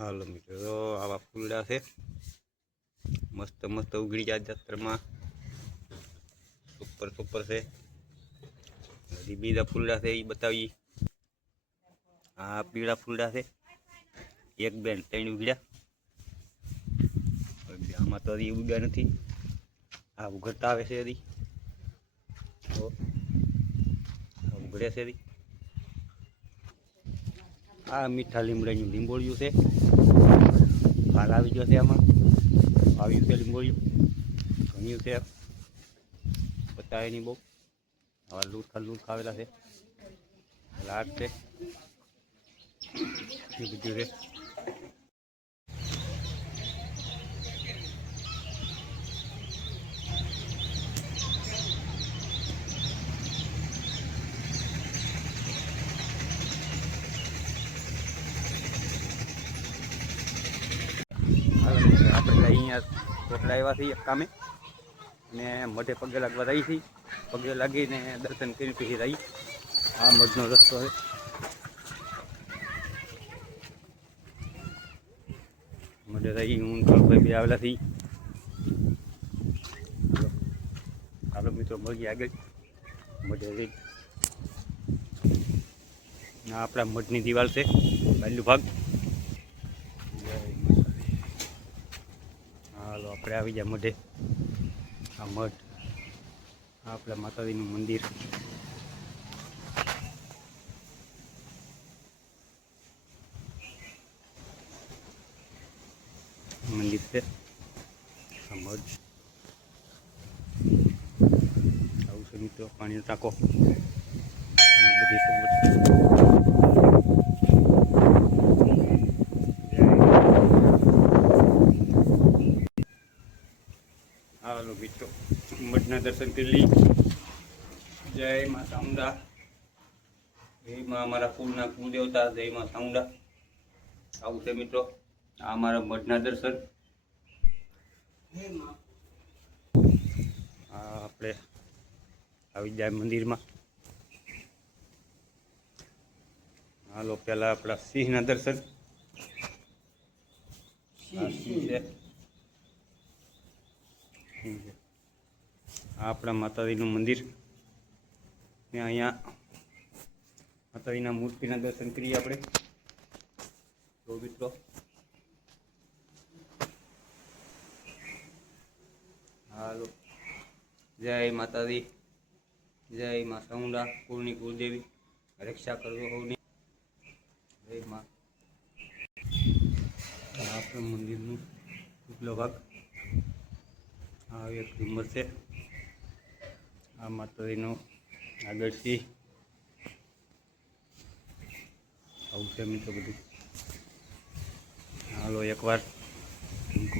હાલો મિત્રો, આવા ફૂલડા છે મસ્ત મસ્ત ઉગડી જાય જાત્રામાં. સુપર સુપર છે. હજી બીજા ફૂલડા છે એ બતાવી. આ પીળા ફૂલડા છે, એક બે ત્રણ ઉગડ્યા. આમાં તો હજી ઉગ્યા નથી. આ ઉઘડતા આવે છે હજી, ઉઘડે છે હજી. આ મીઠા લીમડાનું લીંબોળિયું છે, ફાલ આવી ગયો છે. આમાં આવ્યું છે લીંબોળિયું, ઘણ્યું છે, બતાવે નહીં બહુ. આવા લૂટ ખાવેલા છે, લાટ છે, એ બધું છે. આપણે અહીંયા ટોટલા આવ્યા છીએ એક કામે ને મઢે પગે લાગવા રહી છીએ. પગે લાગીને દર્શન કરી પછી રહી. આ મઢનો રસ્તો છે. મઢે રહી હું ભાઈ બે આવેલા છીએ. હાલો મિત્રો, મળીએ આગળ મઢે રહી. આ આપણા મઢની દિવાલ છે, પહેલું ભાગ. હાલો આપણે આવી જાય મઢે. આ મઢ, આપણા માતાજીનું મંદિર. મંદિર છે આ મઢ. આવું છે મિત્રો, પાણીનો ટાંકો બધી સગવડ. હાલો મિત્રો, મઢના દર્શન કરી લઈ. જય માં ચામુંડા. જય માં અમારા કુળના કુળદેવતા. જય માં ચામુંડા. આવું છે મિત્રો, આ અમારા મઢના દર્શન. આપણે આવી જાય મંદિરમાં. હાલો પેલા આપણા સિંહના દર્શન. સિંહ છે, આ આપણા માતાજીનું મંદિર ને અહીંયા માતાજીના મૂર્તિના દર્શન કરીએ આપણે તો મિત્રો. હાલો, જય માતાજી, જય માં ચામુંડા. કુળની કુળદેવી, રક્ષા કરજો હોવની. જય માં. આપણા મંદિરનું ઉપલો ભાગ. આ એક ડુંગર છે, આ માતાજીનો આગળથી. આવું છે મિત્રો બધું. હાલો એકવાર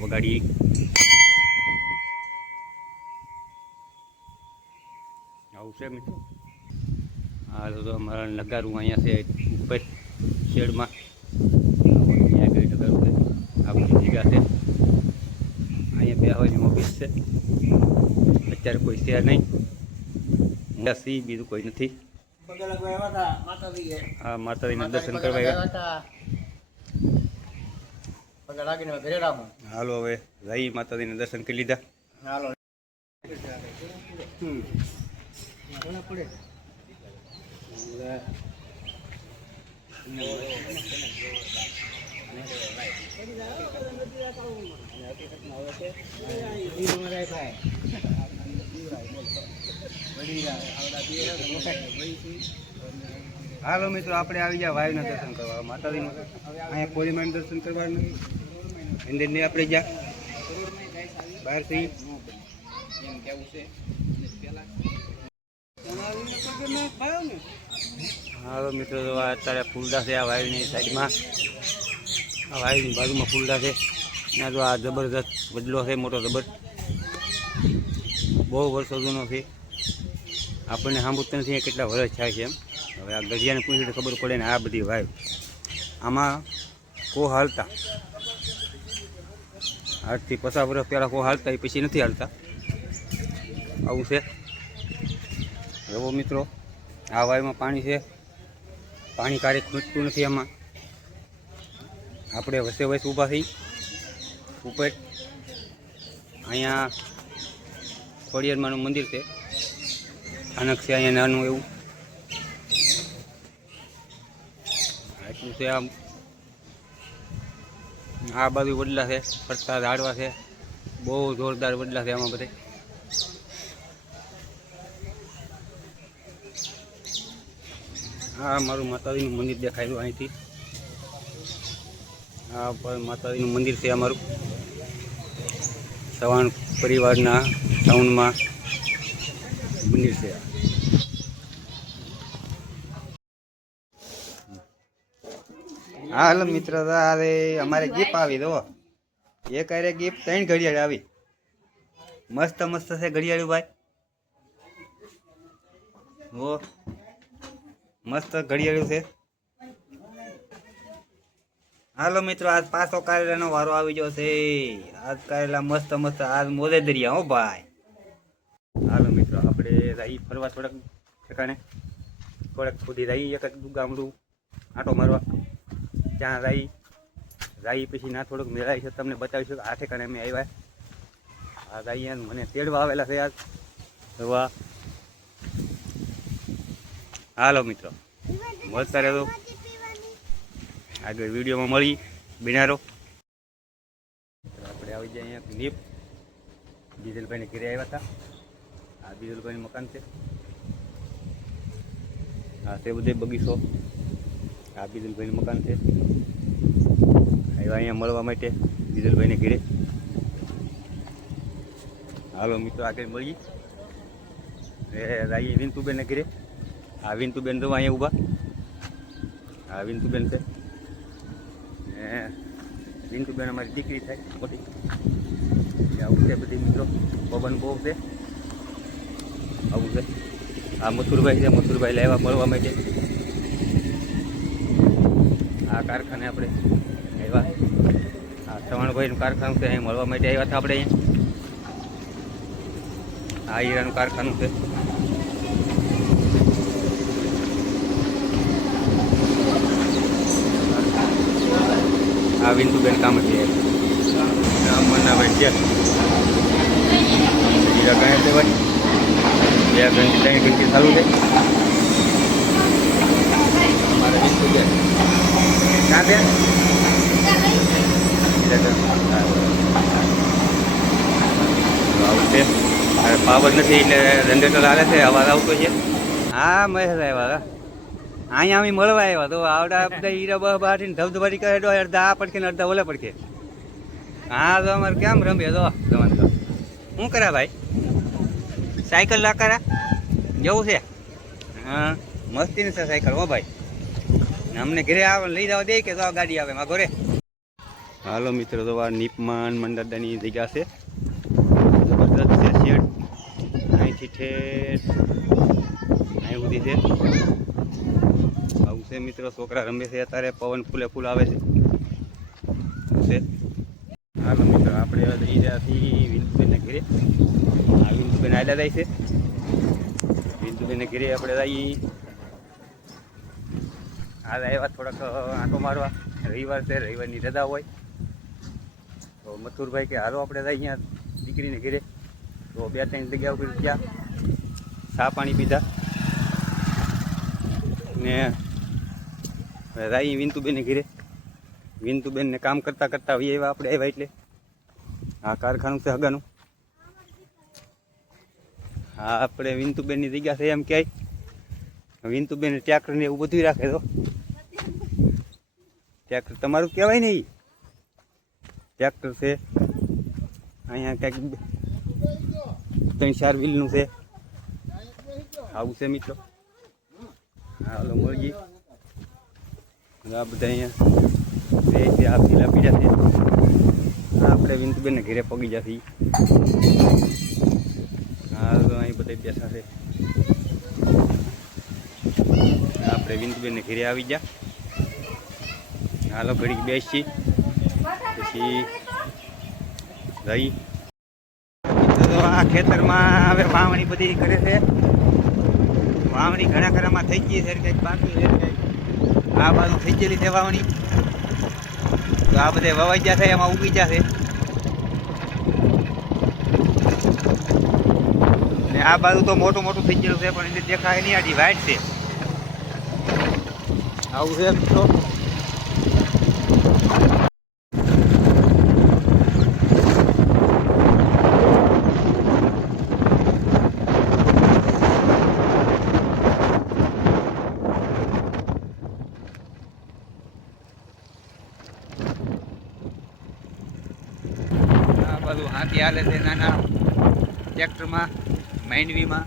વગાડીએ. આવું છે મિત્રો. હાલો તો અમારા નગારું અહીંયા છે ઉપર શેડમાં. અહીંયા કઈ નગારું છે, આ બધી જગ્યા છે. અહીંયા બેહવાની ઓફિસ છે. અત્યારે કોઈ છે નહીં, સી બીજું કોઈ નથી. હા, માતાજીના દર્શન કરવા આવ્યા. હાલો હવે રહી, માતાજીના દર્શન કરી લીધા. હાલો હાલો મિત્રો, આપણે આવી ગયા વાયુના દર્શન કરવા. માતાજીનું અહીંયા કોળીમાનું દર્શન કરવાનું. અંદરની આપણે જ્યાં બહારથી એમ કેવું છે. હાલો મિત્રો, તો અત્યારે ફૂલડા છે આ વાયુની સાઈડમાં. આ વાયુની બાજુમાં ફૂલડા છે. ત્યાં તો આ જબરદસ્ત વડલો છે, મોટો જબર, બહુ વર્ષો જૂનો છે. આપણને સાંભળતું નથી કેટલા વર્ષ થાય છે એમ. હવે આ ગઢિયાને પૂછ્યું તો ખબર પડે ને. આ બધી વાયુ આમાં કો હાલતા 8 થી 50 વર્ષ પહેલાં કો હાલતા, એ પછી નથી હાલતા. આવું છે એવો મિત્રો. આ વાયુમાં પાણી છે, પાણી ક્યારેક ખૂટતું નથી આમાં. આપણે વસે વસ ઊભા થઈ ઉપર. અહીંયા ખોડિયારમાંનું મંદિર છે, સ્થાનક છે અહીંયા નાનું એવું. એટલું છે. આ બાજુ વડલા છે, ફરતા ઝાડવા છે, બહુ જોરદાર વડલા છે આમાં બધે. આ મારું માતાજીનું મંદિર દેખાયું અહીંથી. આ માતાજીનું મંદિર છે અમારું, ચૌહાણ પરિવારના ટાઉનમાં મંદિર છે. હા હલો મિત્ર, અરે અમારે ગિફ્ટ આવી દો. એક અરે ગિફ્ટ 3 ઘડિયાળ આવી. મસ્ત મસ્ત છે ઘડિયાળું ભાઈ. ઓ મસ્ત ઘડિયાળું છે. હાલો મિત્રો, આજ પાછો કારેલાનો વારો આવી ગયો છે. આજ કારેલા મસ્ત મસ્ત, આજ મોદે દરિયા હો ભાઈ. હાલો મિત્રો, આપણે રહી ફરવા થોડાક ઠેકાણે, થોડાક સુધી રહી એક ગામડું આંટો મારવા. ત્યાં રાઈ પછી ના થોડુંક મેળાવી છે, તમને બતાવીશું કે આ ઠેકાણે અમે આવ્યા. આ રાઈ મને તેડવા આવેલા છે આજ ફરવા. હાલો મિત્રો, મળતા રહેજો, આગળ વિડીયોમાં મળી બિનારો. આપણે આવી જાય અહીંયા લીપ. બીજલભાઈને ઘરે આવ્યા હતા. આ બીજલભાઈનું મકાન છે. આ તે બધે બગીચો. આ બીજલભાઈનું મકાન છે. આવ્યા અહીંયા મળવા માટે બીજલભાઈને ઘરે. હાલો મિત્રો, આગળ મળી રાઈ વિંતુબેનને ઘરે. આ વિંતુબેન તો અહીંયા ઊભા. આ વિંતુબેન છે. વિંતુબેન અમારી દીકરી થાય મોટી. આવું છે બધી મિત્રો, પવન બહુ છે. આવું છે. આ મથુરભાઈ છે, મથુરભાઈ લાવ્યા મળવા માટે. આ કારખાને આપણે આવ્યા. આ ચવાણભાઈનું કારખાનું છે, અહીં મળવા માટે આવ્યા હતા આપણે અહીંયા. આ હીરાનું કારખાનું છે. આ વિંતુબેન કામ છે. મન્નાભાઈ છે. હીરા ગણેશ દેવાય 2 ઘંટી 3 ઘંટી ચાલુ છે. અમારે વિંતુબેન ક્યાં છે? આવું છે. પાવર નથી એટલે જનરેટર હાલે છે, અવાજ આવતો છે. હા મહેશ આવ્યા. અહીંયા અમે મળવા આવ્યા તો આવડા બધા હીરા બાટીને ધબધબાટી કરે. અડધા આ પડખે ને અડધા ઓલે પડખે. હા તો અમારે કેમ રમે તો તમારે તો શું કરા ભાઈ? સાયકલ લાકરા જવું છે. હા મસ્તીની છે સાયકલ હો ભાઈ. અમને ઘરે આવે લઈ જવા દે કે તો ગાડી આવે માં ઘરે. હાલો મિત્રો, તો આ નીપમાન મંડળની જગ્યા છે. જબરદસ્ત છે શેડ. અહીંથી ઠેઠ અહીં સુધી છે. આવું છે મિત્રો, છોકરા રમે છે અત્યારે, પવન ફૂલે ફૂલ આવે છે. હાલો મિત્રો, આપણે જઈ રહ્યા છીએ વિંતુબેનને ઘરે. આ વિંતુબેન આયલા જાય છે. વિંતુબેનને ઘરે આપણે જઈએ. હાલ આવ્યા થોડાક આંટો મારવા. રવિવાર છે, રવિવારની રજા હોય તો મથુરભાઈ કે હાલો આપણે જઈએ અહીંયા દીકરીને ઘરે. તો 2-3 જગ્યા ઉપર ગયા, ચા પાણી પીધા ને રાઈ વિંતુબેનને ઘરે. વિંતુબેનને કામ કરતા કરતા આવ્યા આપણે આવ્યા એટલે. આ કારખાનું છે હગાનું. હા આપણે વિંતુબેનની જગ્યા છે એમ ક્યાંય. વિંતુબેન ટ્રેક્ટર ને એવું બધું રાખે તો. ટ્રેક્ટર તમારું કહેવાય ને? ટ્રેક્ટર છે અહીંયા કંઈક 3-4 વ્હીલનું છે. આવું છે મિત્રો. હાલો મળીએ. આ બધા અહીંયા આ પીલા પીડા છે. આપણે વિંતુબેનને ઘરે પગી જશે. હા તો અહીં બધા બેસા છે. આપણે વિંતુબેનને ઘરે આવી ગયા. હાલો ઘડીક બેસી પછી રહી. આ ખેતરમાં હવે વાવણી બધી કરે છે. વાવણી ઘણા ઘણામાં થઈ ગઈ છે, કંઈક બાકી છે. આ બાજુ થઈ ગયેલી છે વાવણી. આ બધે વવાઈ ગયા છે, એમાં ઉગી જશે. અને આ બાજુ તો મોટું મોટું થઈ ગયેલું છે, પણ એને દેખાય નહીં, આજી વાઇટ છે. આવું છે મિત્રો. બધું હાથી હાલે છે નાના ટ્રેક્ટરમાં, માંડવીમાં.